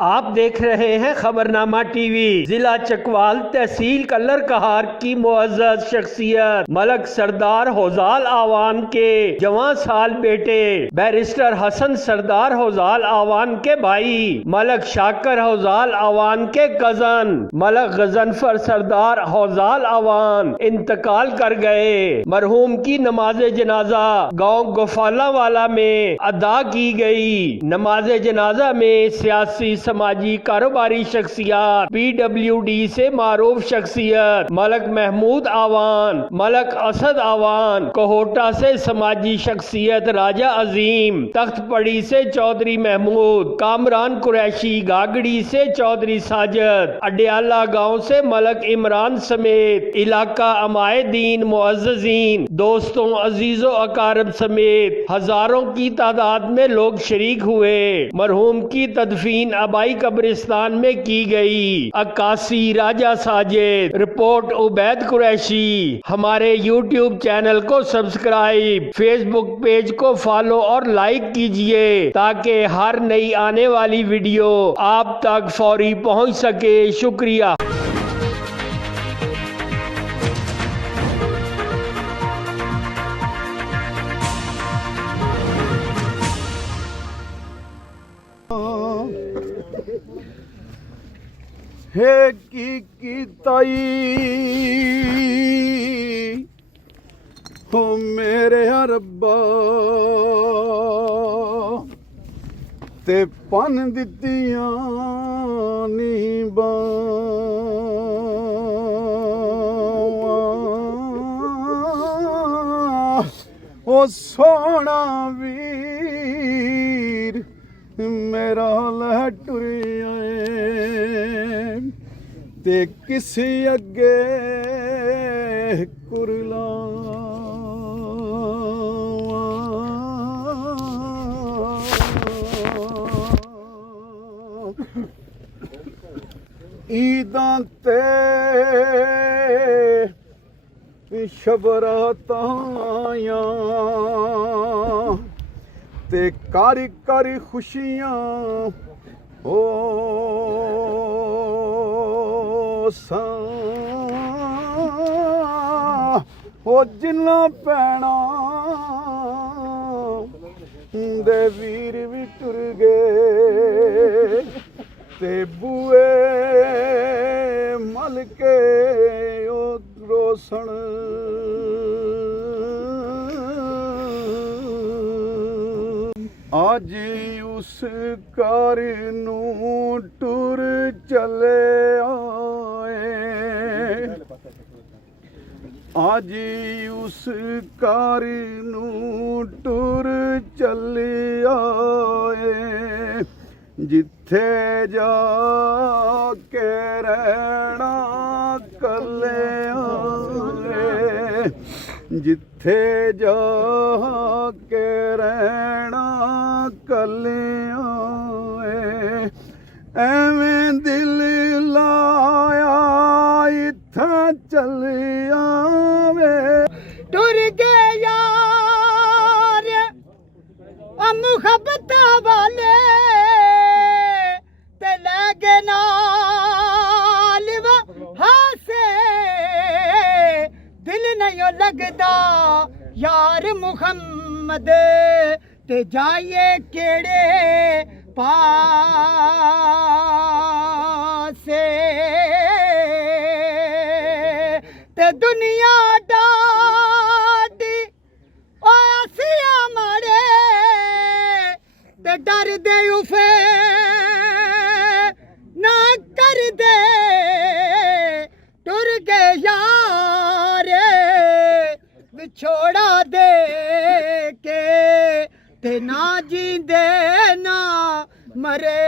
آپ دیکھ رہے ہیں خبرنامہ ٹی وی۔ ضلع چکوال تحصیل کلر کہار کی معزز شخصیت ملک سردار ہوزال آوان کے جوان سال بیٹے بیرسٹر حسن سردار ہوزال آوان کے بھائی ملک شاکر ہوزال آوان کے کزن ملک غضنفر سردار ہوزال آوان انتقال کر گئے۔ مرحوم کی نماز جنازہ گاؤں گوفالا والا میں ادا کی گئی۔ نماز جنازہ میں سیاسی سماجی کاروباری شخصیات پی ڈبلیو ڈی سے معروف شخصیت ملک محمود آوان، ملک اسد آوان، کوہوٹا سے سماجی شخصیت راجہ عظیم، تخت پڑی سے چودھری محمود، کامران قریشی، گاگڑی سے چودھری ساجد، اڈیالہ گاؤں سے ملک عمران سمیت علاقہ عمائدین، معززین، دوستوں، عزیز و اقارب سمیت ہزاروں کی تعداد میں لوگ شریک ہوئے۔ مرحوم کی تدفین آبائی قبرستان میں کی گئی۔ عکاسی راجہ ساجد، رپورٹ عبید قریشی۔ ہمارے یوٹیوب چینل کو سبسکرائب، فیس بک پیج کو فالو اور لائک کیجئے تاکہ ہر نئی آنے والی ویڈیو آپ تک فوری پہنچ سکے۔ شکریہ۔ ہے کی تائی ہو میرے ربا تے پن دتیاں نہیں او سونا ویر میرا لہ ٹریا تے کسی اگے کرلا عیداں تے شبراتاں تے کاری کاری خوشیاں او او جنا پینا دے ویر بھی ٹر گئے تے بوئے مل کے او روسن آج اس کار نوں ٹر چلے آئے، آج اس کار نوں ٹر چلے آئے جتھے جا کے رہنا کلے آئے، جتھے جا کے رہنا کلے آئے، ایویں دل لایا اتھاں چلے آوے ٹر گئے یار محبت والے تے لے گئے نال ہاسے، دل نہیں لگدا یار محمد تے جائیے کیڑے پاسے، تے دنیا ڈاڈی آسیا مارے تے ڈر دے اوفے نہ کر دے، ٹر گئے یار وچھوڑا دے کے تے نہ جیندے نہ مرے۔